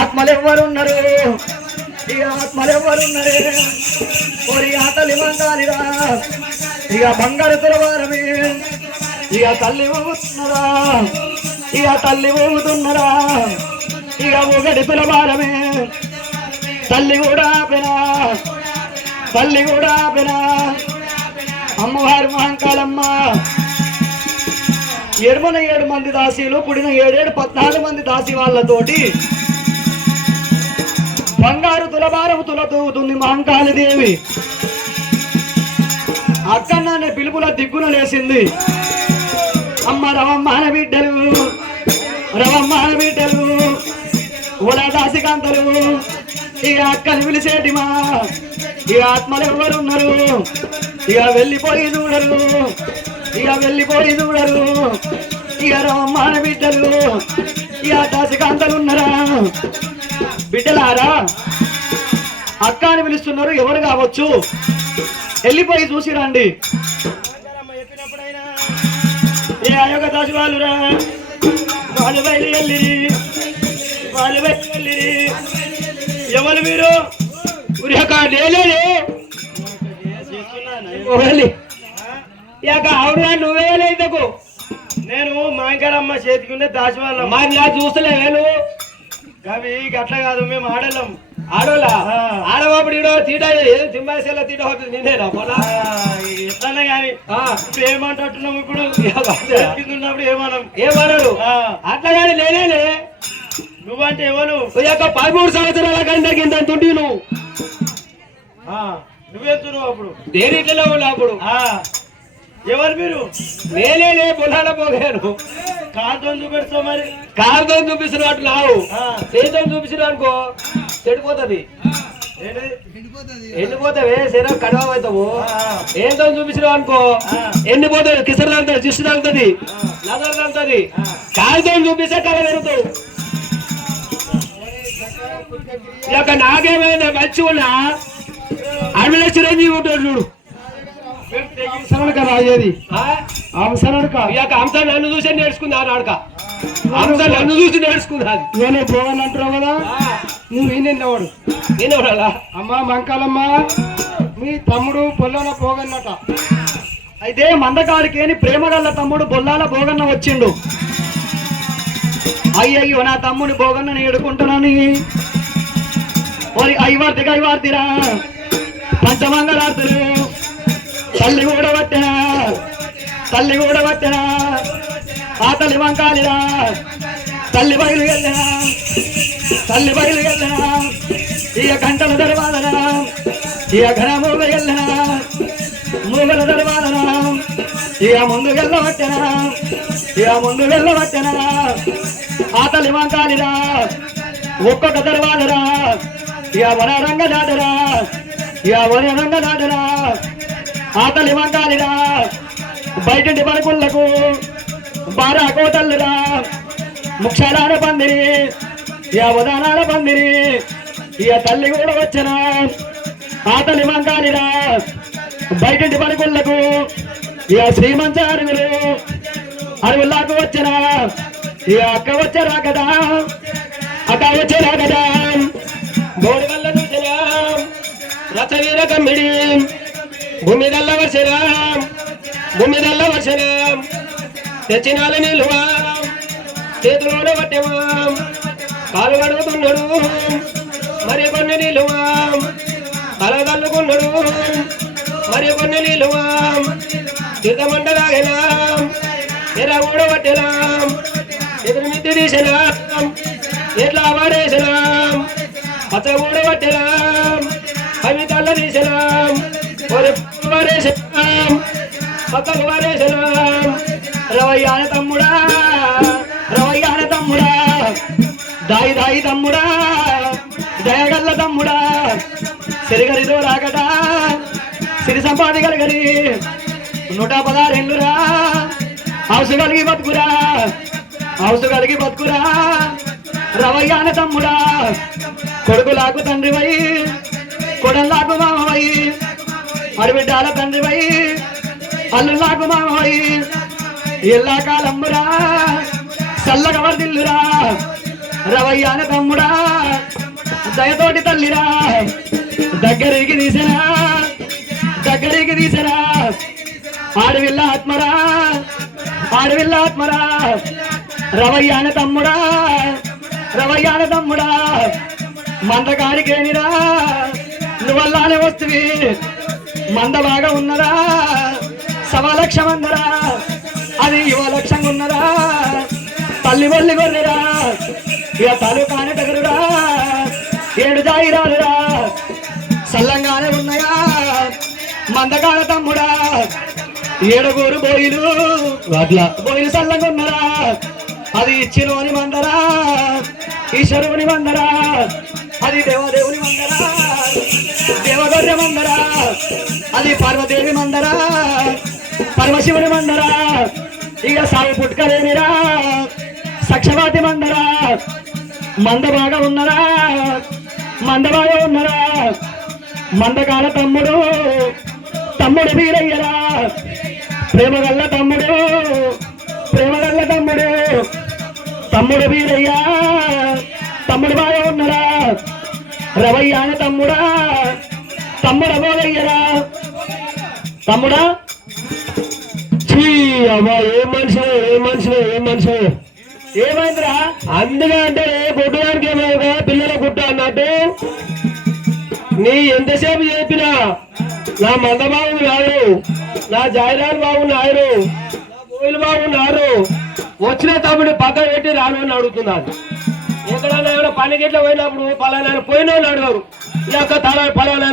ఆత్మలెవ్వరున్నారు ఇక ఆత్మలెవ్వరున్నారే ఓరి ఆటలి మంగాలిరా ఇక బంగారు తులవారమే ఇక తల్లి ఊగుతున్నారా ఇక తల్లి ఊగుతున్నారా ఇక ఊగడి తులవారమే తల్లి కూడా పెనా తల్లి కూడా పెనా అమ్మవారి మహంకాళమ్మ 7 మంది దాసీలు పుడిన 14 మంది దాసి వాళ్ళతోటి బంగారు తులభారం తులతూగుతుంది మహంకాళి దేవి. అక్కడనే పిలుపుల దిగ్గున లేసింది. అమ్మ రవమ్మాన బిడ్డలు రవమ్మాన బిడ్డలు ఓలా దాసికాంతలు ఇక అక్కని పిలిచేటిమా ఇక ఆత్మలు ఎవరున్నారు ఇక వెళ్ళిపోయి చూడరు ఇక వెళ్ళిపోయి చూడరు ఇక రవమ్మాన బిడ్డలు ఇక దాసికాంతలు ఉన్నారా బిడ్డలారా అక్క అని పిలుస్తున్నారు ఎవరు కావచ్చు వెళ్ళిపోయి చూసి రండి. ఏ అయోగ దాసి వాళ్ళురా వాళ్ళు బయలు వెళ్ళిరి వాళ్ళు బయలు వెళ్ళిరి ఎవరు మీరు అవునా నువ్వే లేదకు నేను మాంకారమ్మ చేతికి ఉండే దాచి వాళ్ళ మరి నా చూస్తలే నేను అవి గట్ల కాదు మేము ఆడలేం ఆడోళ్ళ ఆడవాపుడు ఈడో తీట తిమ్మాసేలా తీట అవుతుంది నేనేనా పోలా ఎట్లన్నా కానీ ఇప్పుడు ఏమంటున్నాము ఇప్పుడు ఉన్నప్పుడు ఏమన్నారు అట్లా కానీ నేనేలే నువ్వంటే ఎవరు 13 సంవత్సరాల కంటే కింద తుంటి నువ్వెత్తున్నావు అప్పుడు దేనిట్లో ఉన్నా అప్పుడు ఎవరు మీరు నేనే బుల్లాడ పోగాను కారుతో చూపెడతావు మరి కారుతో చూపిస్తున్నట్టు నావు చేతితో చూపిస్తున్నావు అనుకో చెడిపోతుంది ఎండిపోతావే శరీరం కడవ అవుతావు ఏంతో చూపించినావు అనుకో ఎండిపోతుంది కిసరు తాగుతుంది జిస్టు తాగుతుంది నగరు తాగుతుంది కాలుతో చూపిస్తే కళ పెరుగుతావు. ఇక నాకేమైనా మంచి ఉన్నా అడవిలో చిరంజీవి ఉంటాడు చూడు రాజేది హంస నన్ను చూసి నేర్చుకుందా నాడక హంస నన్ను చూసి నేర్చుకుందా నేనే పోవాలని అంటున్నావు కదా నువ్వు ఈయనవాడు నేనేవాడా అమ్మ మంకాలమ్మ మీ తమ్ముడు పొల్లాల పోగన్నట అయితే మందకాడికేని ప్రేమగల్ల తమ్ముడు బొల్లాల భోగన్న వచ్చిండు. అయ్యయ్యో నా తమ్ముని భోగన్నని ఎడుకుంటున్నాని ఐవార్తిరా పంచమంగళార్తులు తల్లి కూడా పట్టినా ఆ తల్లి వంకాలిరా తల్లి బయలు వెళ్ళినా ఇక గంటల దర్వాదనా ఇక ఘన మూగ వెళ్ళినా మూగల దర్వాదనా ఇక ముందు వెళ్ళబట్టినా ఆ తల్లి వంకాలిరా ఒక్కొక్క దర్వాదరా ఇక వన రంగ దాటరా ఆ తల్లి వంకాలిరా బయట పరుకులకు బారా కోటల్లురా ముక్షాల పందిరి ఇక ఉదానాల పందిరి ఇక తల్లి కూడా వచ్చిన ఆ తల్లి వంకాలిరా బయట పరుకులకు ఇక శ్రీమంత అరుగులకు వచ్చిన ఇక అక్క వచ్చారా కదా బోడి వల్ల చూసినా రసవీర కమ్మిడి భూమిదల్ల వర్షరా తెచ్చినాల నిలువా చేతిలోనే పట్టేవా కాలు కడుగుతున్నాడు మరి కొన్ని నిలువా తల తల్లుకున్నాడు మరి కొన్ని నిలువా తీర్థమంట తాగినా ఎర కూడా పట్టేలా ఎదురు మిత్తి తీసినా ఎట్లా వాడేసినా పచ్చ కూడా పట్టేలా అవి తల్ల తీసినా వాడేసినాం పక్కకు వాడేసినాం రవయ్యాన తమ్ముడా దాయి తమ్ముడా దయగల్ల తమ్ముడా సిరిగరిలో రాకట సిరి సంపాది కలిగరి 116 ఏళ్ళురా హౌసు కలిగి బతుకురా రవయ్యాన తమ్ముడా కొడుకులాకు తండ్రివై కొడల్లాకు మామవై అడిబిడ్డాల తండ్రివై అల్లులాకు మామవై ఎల్లా కాలమ్మురా చల్లగా వర్దిల్లురా రవయ్యాన తమ్ముడా దయతోటి తల్లిరా దగ్గరికి తీసరా ఆడవిల్ల ఆత్మరా రవయ్యాన తమ్ముడా మందగారికేనిరా నువ్వల్లానే వస్తువి మంద బాగా ఉన్నరా 1,00,000 మందరా అది 1,00,000 ఉన్నరా తల్లి వల్లి గొర్రెరా ఇక తలు కాని టగరురా 7 జాయిరాలురా సల్లంగానే ఉన్నాయా మందగాన తమ్ముడా 7 బోయిలు అట్లా బోయిలు సల్లంగా ఉన్నారా అది ఇచ్చినోని మందరా ఈశ్వరుని మందరా అది దేవదేవుని మందరా దేవగొర్రె మందరా అది పార్వదేవి మందరా పరమశివుని మందరా ఇక సాగు పుట్టుకలేనిరా సక్షవాతి మందరా మంద బాగా ఉన్నరా మందకాల తమ్ముడు వీరయ్యరా ప్రేమగల్ల తమ్ముడు వీరయ్యా తమ్ముడు బాగా ఉన్నరా రవయ్యాన తమ్ముడు అవ్వయ్యరా తమ్ముడా ఛీ అమ్మా ఏం మనిషి ఏమైందిరా అందుకే అంటే కొట్టడానికి ఏమైనా పిల్లల కుట్ట అన్నట్టు నీ ఎంతసేపు చెప్పినా నా మంద బాగున్నారు నా జాయిరాలు బాగున్నారు నా బోయిలు బాగున్నారు వచ్చిన తమ్ముడు పక్కన పెట్టి రాను అని అడుగుతున్నాను ఎక్కడైనా ఏమైనా పని గిట్ల పోయినప్పుడు పలానా పోయినా అడగరు ఈ యొక్క పలానా